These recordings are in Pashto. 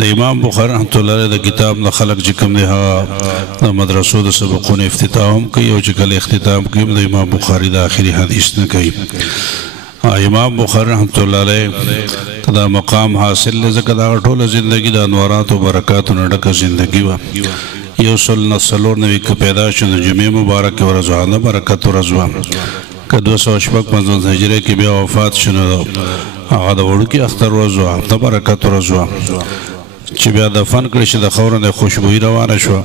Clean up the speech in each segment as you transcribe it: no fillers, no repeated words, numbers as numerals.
د امام بخاری رحمت الله علیه د کتاب د خلق چې کوم دی هغه د مدرسو د سبقونو افتتاح هم کوي او چې کله اختتام کوي د امام بخاری د آخري حدیث نه کوي. امام بخاری رحمت الله علیه دا مقام حاصل ځکه دا ټوله زندگی د انوارات او برکاتو نه ډکه زندگی وه. یو سل څلور نوي که پیدا شو د جمعې مبارکې ورځ وه، د برکت ورځ وه. که 256 هجري کې بیا وفات شو نو هغه د وړوکي اختر ورځ وه، د برکت ورځ وه چې بیا دفن کړی چې د خاورو نه خوشبويي روانه شوه.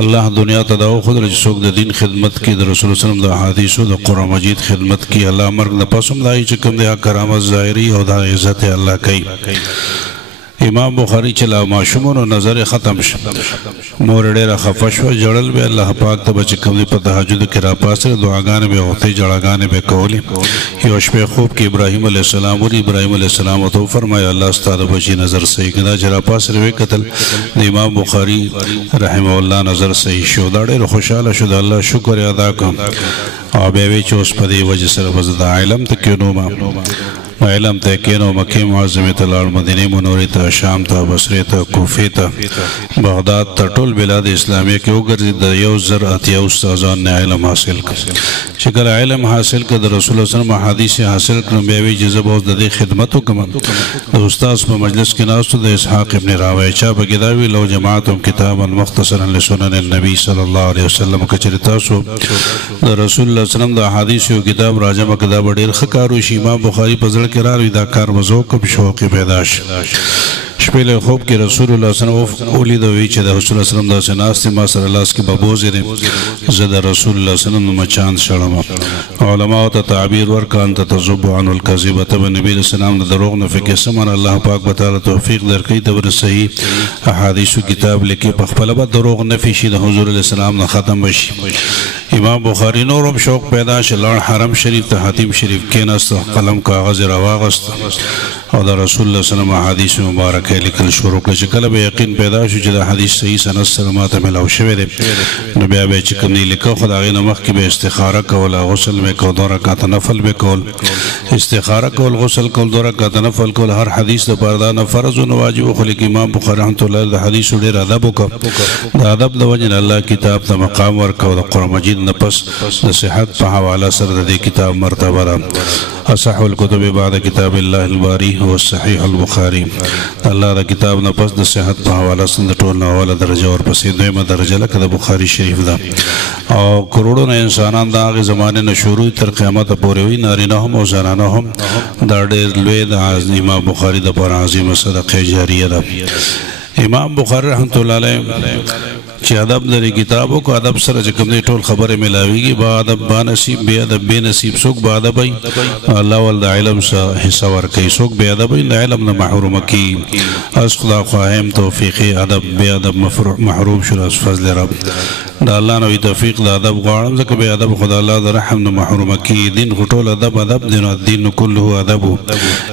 الله دنیا ته دا وښودله چې څوک د دین خدمت کوي، د رسول وسلم د احادیثو د قرآن مجید خدمت کوي، الله مرګ نه پس هم دا چې کوم دی کرامت ظاهري او دا عزت یې الله کوي. امام بخاری چې لا ماشومانو نظر ختم شو، مور ډېره خفه شوه، ژړل به الله پاک ته به چې کوم دی په تهجد کې راپاڅېده، دعاګانې به یې غوښتې، ژړاګانې به یې کولې. یو شپې خوب کې ابراهیم علیه السلام ولید، ابراهیم علیه السلام ورته وفرمایه الله ستا د بچي نظر صحیح کړه. دا چې راپاڅېد ویې کتل د امام بخاري رحمه الله نظر صحیح شو. دا ډېر خوشحاله شو، د الله شکر یې ادا کړ او بیا ویې چې اوس په دې وجې سره به زه د علم ته کښېنوم. علم ته کېنو، مکې معظمې ته لاړ، مدینې منورې ته، شام ته، بصرې ته، کوفې ته، بغداد ته، ټول بلاد اسلامیه کې وګرځېد. د 1080 استادان نه علم حاصل کړ. چې کله علم حاصل کړ، د رسول الله صلی الله علیه وسلم حدیث حاصل کړ، بیا وایي چې زه به اوس د دې خدمت وکړم. د استاد په مجلس کې ناست و، د اسحاق ابن راهویه چا پکې دا وي لو جماعتم کتابا مختصرا لسنن النبي صلی الله علیه وسلم. که چېرې تاسو د رسول الله صلی الله علیه وسلم د احادیثو یو کتاب راجمع کړه، دا به ډېر ښه کار وشي. امام بخاري په زړه کې راوي دا کار به زه وکړم، شوق یې پیدا شي. شپې له خوب کې رسول الله صلی الله علیه وسلم ولید، وایي چې د رسول الله صلی الله علیه وسلم داسې ناست دی، ما سره لاس کې به بوزې دی، زه د رسول الله صلی الله علیه وسلم مچان شړم. علماو ته تعبیر ورکړه انت تذب عن الکذب، ته به نبي علیه السلام د دروغ نه فکر څه مانه، الله پاک به تعالی توفیق درکوي، ته به صحیح احادیثو کتاب لیکي، په خپله به دروغ نفي شي، د حضور علیه السلام نه ختم به شي. امام بخاری نور هم شوق پیدا شو، لاړ حرم شریف ته، حتیم شریف کېناست، قلم کاغذ یې راواغست او د رسول الله صلی الله علیه وسلم احادیث مبارکه لیکل شروع کړه. چې کله به یقین پیدا شو چې د حدیث صحیح سند سره ماته ملاو شوی دی، نو بیا به چې کوم دی لیکه، خو د هغې نه مخکې به استخاره کوله، غسل به کول، 2 رکعته نفل به کول، استخاره کول، غسل کول، 2 رکعته نفل کول. هر حدیث دپاره دا نه فرض و نه واجب و، خو لیکن امام بخاري رحمت الله علیه د حدیثو ډېر ادب وکړه. د ادب د وجې نه الله کتاب ته مقام ورکړه. د قرآن مجید نه پس د صحت په حواله سره د دې کتاب مرتبه ده. اصح الکتب بعد کتاب الله الباری هو صحیح البخاری. الله د کتاب نه پس د صحت په حواله سره د ټول نه اوله درجه ورپسې دویمه درجه لکه د بخاري شریف ده. او کروڑونه انسانان د هغې زمانې نه شروع تر قیامته پورې وي، نارینه هم او زنانه هم. دا ډېر لوی د امام بخاري دپاره عظیمه صدقه جاریه ده. امام بخاری رحمت الله علیه چې ادب لري، کتاب وکړو، ادب سره چې کوم دی ټول خبرې ملاویږي. با ادب با نصیب، بې ادب بې نصیب. څوک با ادب وي الله ول د علم څخه حصه ورکوي، څوک بې ادب وي د علم نه محرومه کېږي. از خدا خواهیم توفیقي ادب، بې ادب محروم شو از فضل رب. د الله نه وي توفیق د ادب غواړم، ځکه بې ادب خو د الله د رحم نه محرومه کېږي. دین خو ټول ادب ادب دی، نو الدین کله ادب و.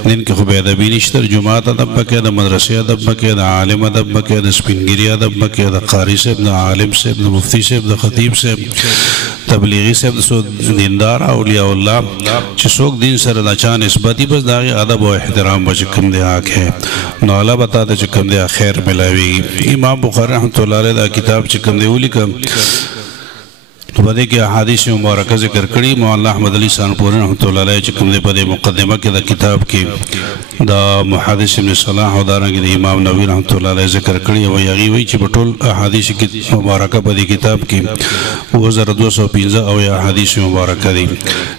دین کې خو بې ادبي نشته. جماعت ادب پکې، د مدرسې ادب پکې، د عالم ادب پکې، د سپینګیري ادب پکې، د قاري صاحب، د عالم صاحب، د مفتی صاحب، د خطیب صاحب، تبلیغی صاحب، د دیندار اولیاء الله چې څوک دین سره د چا نسبتي، بس د هغې ادب او احترام به چې کوم دی حق ہے، نو الله به تا ته چې کوم دی خیر ملاویږي. امام بخاري رحمت الله علیه دا کتاب چې کوم دی ولیکه، په دې کې احادیث مبارکه ذکر کړي. مولانا احمد علي سانپوري رحمت الله علیه چې کوم دی په دې مقدمه کې د کتاب کې د محدث ابن صلاح او دارنګې د امام نووي رحمت الله علیه ذکر کړي. او هغې وایي چې په ټول احادیث مبارکه په دې کتاب کې 2215 او احادیث مبارکه دي.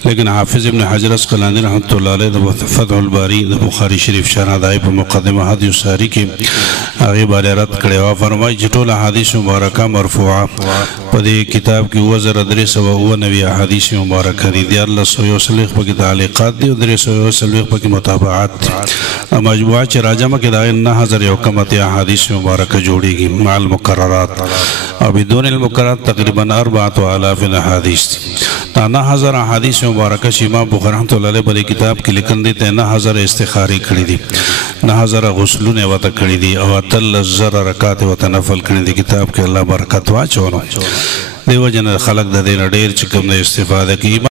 لیکن حافظ ابن حجر اسقلاني رحمت الله علیه د فتح الباری د بخاري شریف شرح دای په مقدمه هدي الساری کې هغې باندې رد کړی او فرمایي چې ټول احادیث مبارکه مرفوعه په دې کتاب کې 2399 احادیث مبارکه دي. 1340 پکې تعلیقات دي او 340 پکې متابعات دي. مجموعه چې راجمه کې د 9001 احادیث مبارکه جوړیږي مع المقررات، او بدون المقررات تقریبا 4000 احادیث دي. 9000 احادیث مبارکه چې امام بخاري رحمت الله علیه په کتاب کې لیکل دي. 9000 استخاري کړي دي، 9000 غسلونه ورته کړي دي، او 3000 رکعات ورته نفل کړي دي. کتاب کې الله برکت واچوي. دیو جن خلق د دې ډېر چې کوم استفاده کوي.